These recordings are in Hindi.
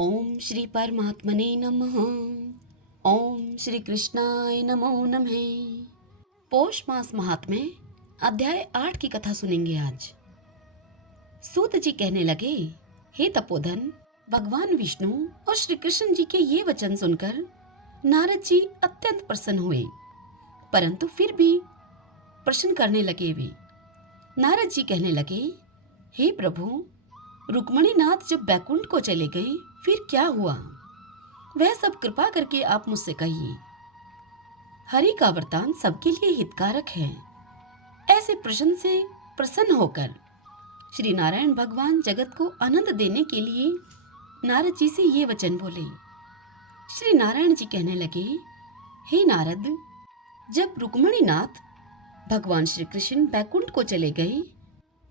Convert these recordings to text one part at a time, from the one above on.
ओम श्री परमात्मने नमः। ओम श्री कृष्णाय नमो नमः। पौष मास महात्म्य अध्याय 8 की कथा सुनेंगे आज। सूत जी कहने लगे, हे तपोधन, भगवान विष्णु और श्री कृष्ण जी के ये वचन सुनकर नारद जी अत्यंत प्रसन्न हुए, परंतु फिर भी प्रश्न करने लगे वे। नारद जी कहने लगे, हे प्रभु, रुक्मणी नाथ जब बैकुंठ को चले गए फिर क्या हुआ, वह सब कृपा करके आप मुझसे कहिए। हरि का वरदान सबके लिए हितकारक है। ऐसे प्रश्न से प्रसन्न होकर श्री नारायण भगवान जगत को आनंद देने के लिए नारद जी से ये वचन बोले। श्री नारायण जी कहने लगे, हे नारद, जब रुक्मणी नाथ भगवान श्री कृष्ण बैकुंठ को चले गए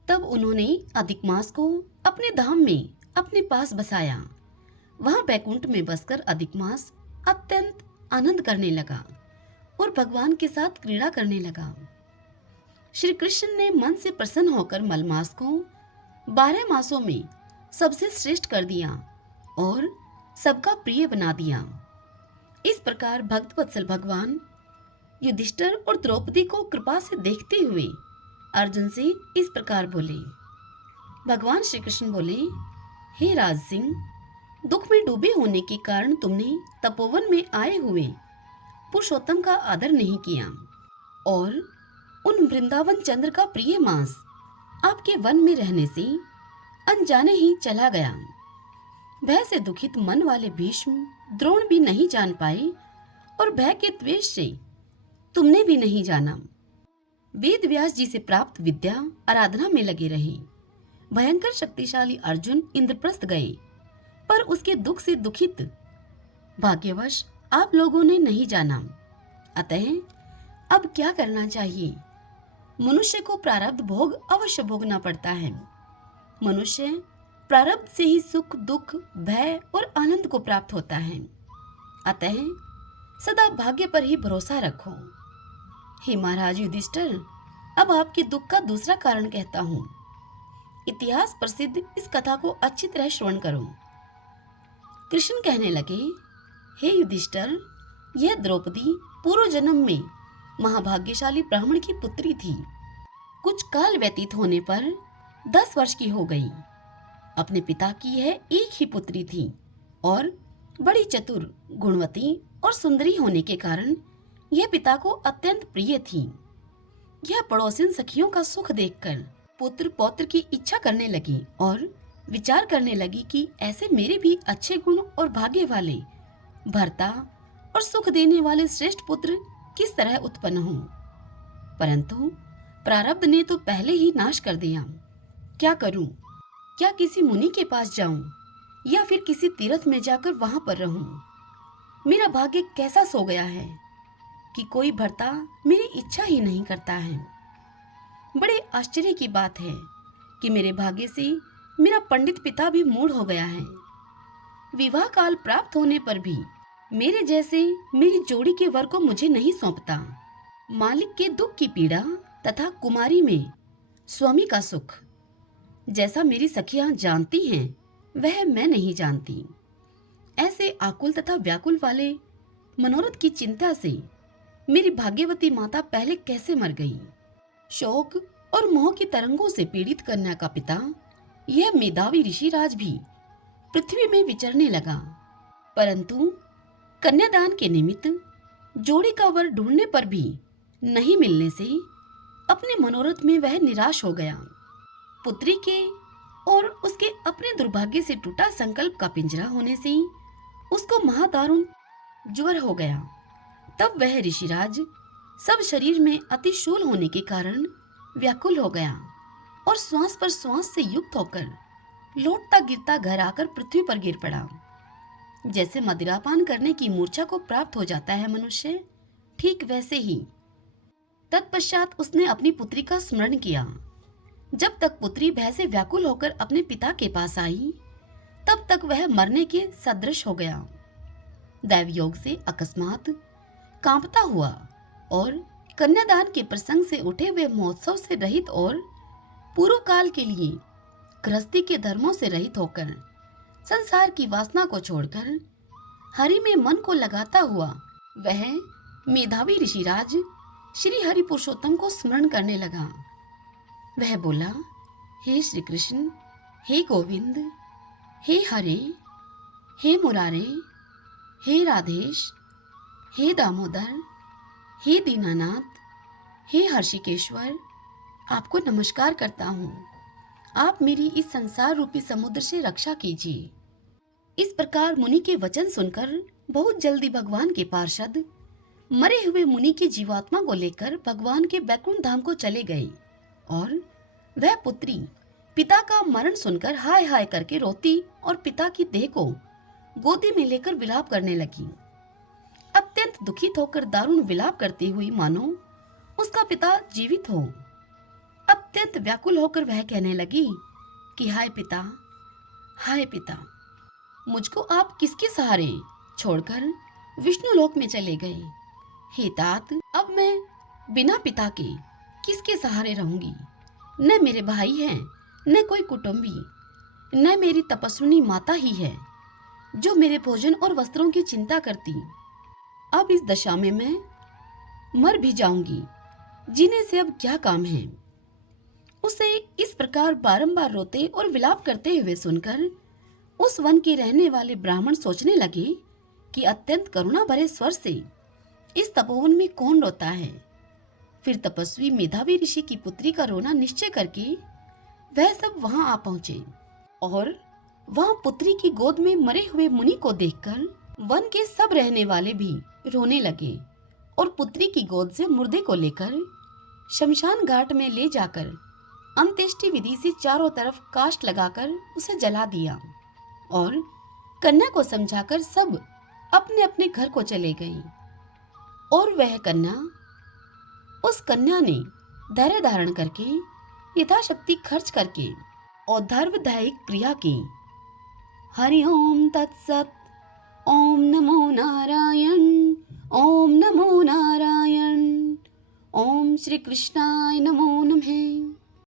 तब उन्होंने अधिक मास को अपने धाम में अपने पास बसाया। वहां बैकुंठ में बसकर अधिक मास अत्यंत आनंद करने लगा और भगवान के साथ क्रीड़ा करने लगा। श्री कृष्ण ने मन से प्रसन्न होकर मलमास को 12 मासों में सबसे श्रेष्ठ कर दिया और सबका प्रिय बना दिया। इस प्रकार भक्त वत्सल भगवान युधिष्ठिर और द्रौपदी को कृपा से देखते हुए अर्जुन से इस प्रकार बोले। भगवान श्री कृष्ण बोले, हे राज सिंह, दुख में डूबे होने के कारण तुमने तपोवन में आए हुए पुरुषोत्तम का आदर नहीं किया और उन वृंदावन चंद्र का प्रिय मांस आपके वन में रहने से अनजाने ही चला गया। भय से दुखित मन वाले भीष्म द्रोण भी नहीं जान पाए और भय के द्वेष से तुमने भी नहीं जाना। वेद व्यास जी से प्राप्त विद्या आराधना में लगे रहे। भयंकर शक्तिशाली अर्जुन इंद्रप्रस्थ गए, पर उसके दुख से दुखित भाग्यवश आप लोगों ने नहीं जाना। अतः अब क्या करना चाहिए? मनुष्य को प्रारब्ध भोग अवश्य भोगना पड़ता है। मनुष्य प्रारब्ध से ही सुख, दुख, भय और आनंद को प्राप्त होता है। अतः सदा भाग्य पर ही भरोसा रखो। हे महाराज युधिष्ठिर, अब आपके दुख का दूसरा कारण कहता हूँ। इतिहास प्रसिद्ध इस कथा को अच्छी तरह श्रवण करो। कृष्ण कहने लगे, हे युधिष्ठिर, यह द्रौपदी पूर्व जन्म में महाभाग्यशाली ब्राह्मण की पुत्री थी। कुछ काल व्यतीत होने पर 10 वर्ष की हो गई। अपने पिता की यह एक ही पुत्री थी और बड़ी चतुर, गुणवती और सुंदरी होने के कारण यह पिता को अत्यंत प्रिय थी। यह पड़ोसिन सखियों का सुख देखकर पुत्र पौत्र की इच्छा करने लगी और विचार करने लगी कि ऐसे मेरे भी अच्छे गुण और भाग्य वाले भर्ता और सुख देने वाले श्रेष्ठ पुत्र किस तरह उत्पन्न हों। परंतु प्रारब्ध ने तो पहले ही नाश कर दिया। क्या करूं? क्या किसी मुनि के पास जाऊं या फिर किसी तीर्थ में जाकर वहां पर रहूं? मेरा भाग्य कैसा सो गया है कि कोई भर्ता मेरी इच्छा ही नहीं करता है। बड़े आश्चर्य की बात है कि मेरे भाग्य से मेरा पंडित पिता भी मूढ़ हो गया है। विवाह काल प्राप्त होने पर भी मेरे जैसे मेरी जोड़ी के वर को मुझे नहीं सौंपता। मालिक के दुख की पीड़ा तथा कुमारी में स्वामी का सुख जैसा मेरी सखियां जानती हैं, वह मैं नहीं जानती। ऐसे आकुल तथा व्याकुल वाले मनोरथ की चिंता से मेरी भाग्यवती माता पहले कैसे मर गई। शोक और मोह की तरंगों से पीड़ित कन्या का पिता, यह मेधावी ऋषिराज भी पृथ्वी में विचरने लगा, परंतु कन्यादान के निमित्त जोड़ी का वर ढूंढने पर भी नहीं मिलने से अपने मनोरथ में वह निराश हो गया। पुत्री के और उसके अपने दुर्भाग्य से टूटा संकल्प का पिंजरा होने से उसको महादारुण ज्वर हो गया। तब वह ऋषिराज सब शरीर में अतिशूल होने के कारण व्याकुल हो गया और श्वास पर श्वास से युक्त होकर लौटता गिरता घर आकर पृथ्वी पर गिर पड़ा। जैसे मदिरापान करने की मूर्छा को प्राप्त हो जाता है मनुष्य, ठीक वैसे ही तत्पश्चात उसने अपनी पुत्री का स्मरण किया। जब तक पुत्री भय से व्याकुल होकर अपने पिता के पास आई, तब तक वह मरने के सदृश हो गया। दैव योग से अकस्मात कांपता हुआ और कन्यादान के प्रसंग से उठे हुए महोत्सव से रहित और पूर्व काल के लिए गृहस्थी के धर्मों से रहित होकर संसार की वासना को छोड़कर हरि में मन को लगाता हुआ वह मेधावी ऋषिराज श्री हरि पुरुषोत्तम को स्मरण करने लगा। वह बोला, हे श्री कृष्ण, हे गोविंद, हे हरे, हे मुरारे, हे राधेश, हे दामोदर, हे दीनानाथ, हे हर्षिकेश्वर, आपको नमस्कार करता हूँ। आप मेरी इस संसार रूपी समुद्र से रक्षा कीजिए। इस प्रकार मुनि के वचन सुनकर बहुत जल्दी भगवान के पार्षद मरे हुए मुनि की जीवात्मा को लेकर भगवान के बैकुंठ धाम को चले गए और वह पुत्री पिता का मरण सुनकर हाय हाय करके रोती और पिता की देह को गोदी में लेकर विलाप करने लगी। अत्यंत दुखित होकर दारुण विलाप करती हुई मानो उसका पिता जीवित हो। अत्यंत व्याकुल होकर वह कहने लगी कि हाय पिता, हाय पिता, मुझको आप किसके सहारे छोड़कर विष्णु लोक में चले गए। हे तात, अब मैं बिना पिता के किसके सहारे रहूंगी। न मेरे भाई हैं, न कोई कुटुंबी, न मेरी तपस्विनी माता ही है जो मेरे भोजन और वस्त्रों की चिंता करती। अब इस दशा में मैं मर भी जाऊंगी, जीने से अब क्या काम है। उसे इस प्रकार बारंबार रोते और विलाप करते हुए सुनकर उस वन के रहने वाले ब्राह्मण सोचने लगे कि अत्यंत करुणा भरे स्वर से इस तपोवन में कौन रोता है। फिर तपस्वी मेधावी ऋषि की पुत्री का रोना निश्चय करके वह सब वहां आ पहुंचे और वहां पुत्री की गोद में मरे हुए मुनि को देखकर वन के सब रहने वाले भी रोने लगे और पुत्री की गोद से मुर्दे को लेकर शमशान घाट में ले जाकर अंत्येष्टि विधि से चारों तरफ काष्ठ लगाकर उसे जला दिया और कन्या को समझाकर सब अपने अपने घर को चले गई। और वह कन्या, उस कन्या ने धैर्य धारण करके यथाशक्ति खर्च करके औद्धर्वदायिक क्रिया की। हरि ओम तत्सत। ओम नमो नारायण। ओम नमो नारायण। ओम श्री कृष्णाय नमो नमः।